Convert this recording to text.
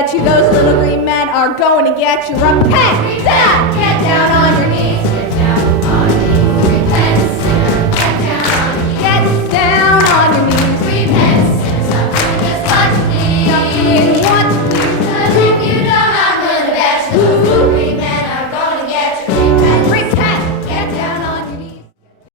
get you. Those little green men are going to get you. Repent! Get down on